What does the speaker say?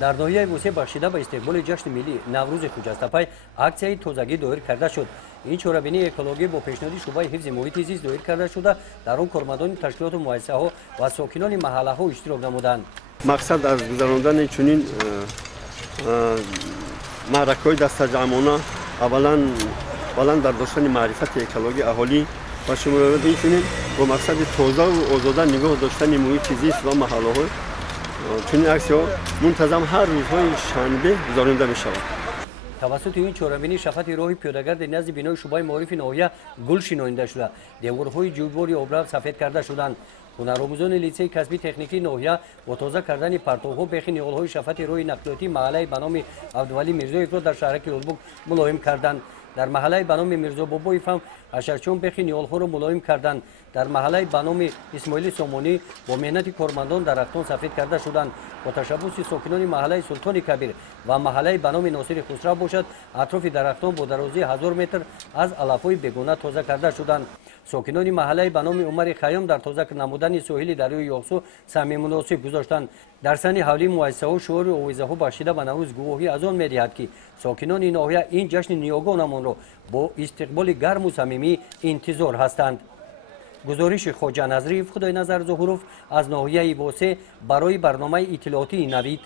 در ناحیه وسه بخشیده به استقبال جشن ملی نوروز خجستپای اکسیای تازگی دایر کرده شد. این چورابینی اکولوژی با پیشنهاد شعبه حفظ محیط زیست دایر کرده شده. در آن کارمندان تشکیلات مؤسسه ها و ساکنان محله ها اشتراک نمودند. مقصد از گذراندن چنین معرکه‌های دستجمعانه اولا در داشتن معرفت اکولوژی اهالی و شمول این با مقصد تازه و آزاده نگاه داشتن محیط زیست و محله ها چنین عکس‌ها منتظم هر روزهای شنبه گذرانده می‌شود. توسط این چهارمین شفت راه پیاده‌گرد نزد بینای شعبه معارف ناحیه گل شنانده شده. دیوارهای جویباری آبرو سفید کرده شدند. هنرآموزان لیسه کسبی تکنیکی ناحیه با تازه کردن پرتوها بخی نیال‌های شفت راه نقلیاتی محله به نام عبدولی میرزایی را در شهرک البوک ملایم کردند. در محله به نام میرزا بابای فهم اشرچون بخی نیال‌ها را ملایم کردند. در محله به نام اسماعیل سامانی با مهنت کارمندان درختان سفید کرده شدند. با تشبوس ساکنان محله سلطان کبیر و محله به نام ناصر خسرو باشد اطراف درختان با درازی 1000 متر از علف‌های بیگانه تازه کرده شدند. ساکنان محله به نام عمر خیام در تازه نمودن ساحل دریای یاقسو سهم مناسب گذاشتند. در سن حولی مؤسسه‌ها شعار و آویزه‌ها بخشیده به نوروز گواهی از آن می‌دهد که ساکنان ناحیه این جشن نیاگانمان را با استقبال گرم و صمیمی انتظار هستند. گزارش خواجه نظری خدای نظر ظهوروف از ناحیه واسه برای برنامه اطلاعاتی نوید.